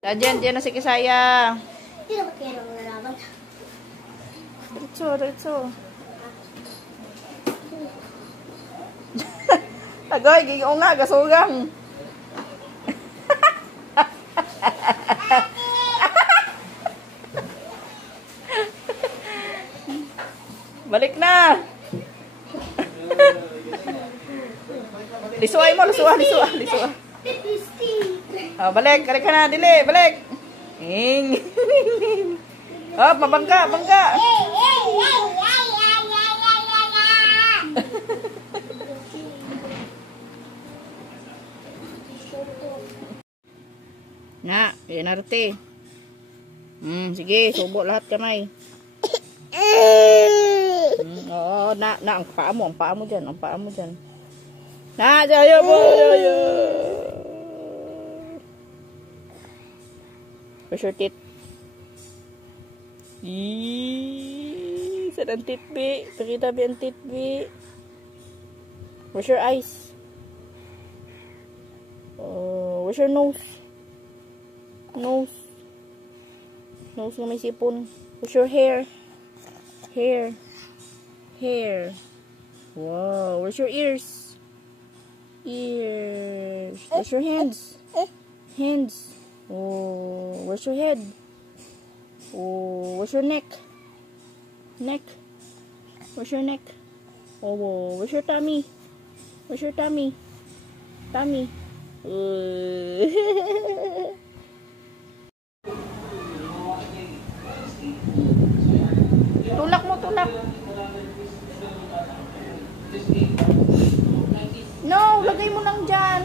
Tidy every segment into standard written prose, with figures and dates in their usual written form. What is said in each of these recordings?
Diyan na si Kisaya. Hindi na kaya nang lalaban. Diretso. Agoy, gigiong nga, gasugang. Balik na. Lisuay mo, lisuah. Oh, balik ka na, dili, balik. Oh, mabangga. Na, inarte. Sige, subo lahat kamay. Oo, ang paa mo dyan. Na, jayo. Where's your teeth? Saan ang teeth, B? Pakita, B, ang teeth, B. Where's your eyes? Where's your nose? Nose na may sipon. Where's your hair? Hair. Wow. Where's your ears? Where's your hands? Oh, where's your head? Oh, where's your neck? Where's your neck? Oh, where's your tummy? Tummy. Tulak. No, lagay mo lang dyan.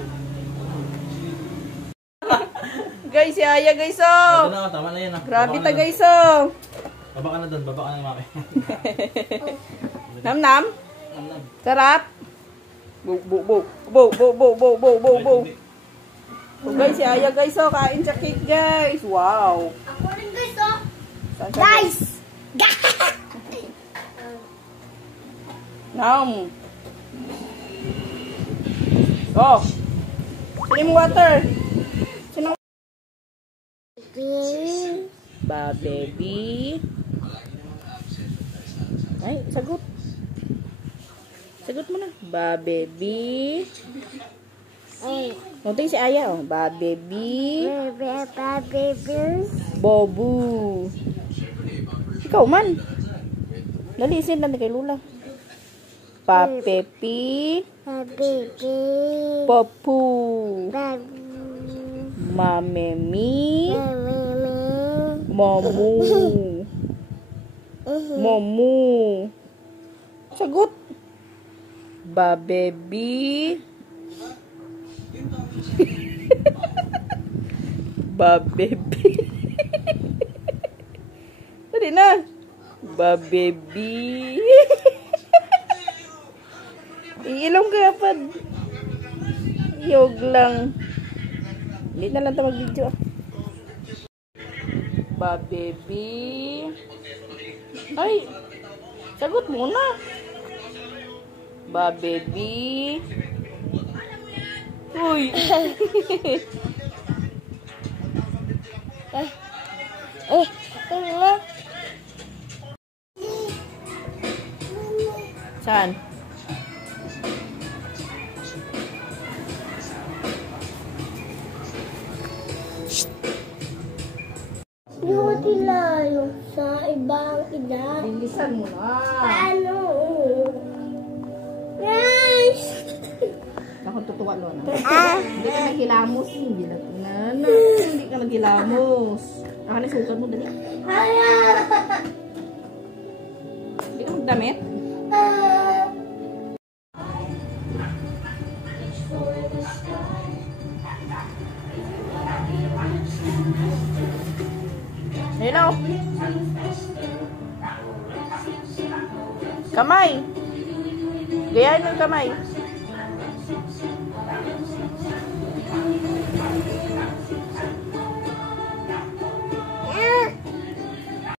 Guys, si Aya, guys, oh. Ito na, tama na yan, ah. Grabe ta, guys, oh. Baba ka na doon, mami. Nam. Sarap. Bu. Oh, guys, si Aya, guys, oh. Kain siya cake, guys. Wow. Ako rin, guys, oh. Guys! Nam. Oh. Sino mo water? Baby. Ay, sagot. Sagot mo na. Baby. Munting si Aya, oh. Baby. Bobu. Ikaw man. Lalisin lang kay Lula. Papepi. Popu. Mamemi. Momu. Sagot. Babebi. Babebi. Tadi na. Babebi. Ilong ka pa. Yog lang. Hindi na lang ito mag-video. Baby. Ay. Sagot muna. Baby. Uy. Saan? Hindi layo sa ibang ida. Bilisan mo na. Paano? Guys! Ako tutuwa nun. Hindi ka naghilamos. Hindi ka naghilamos. Ako na sukat mo dali. Hindi ka magdamit. Hello. Kamay. Gayahin mo yung kamay.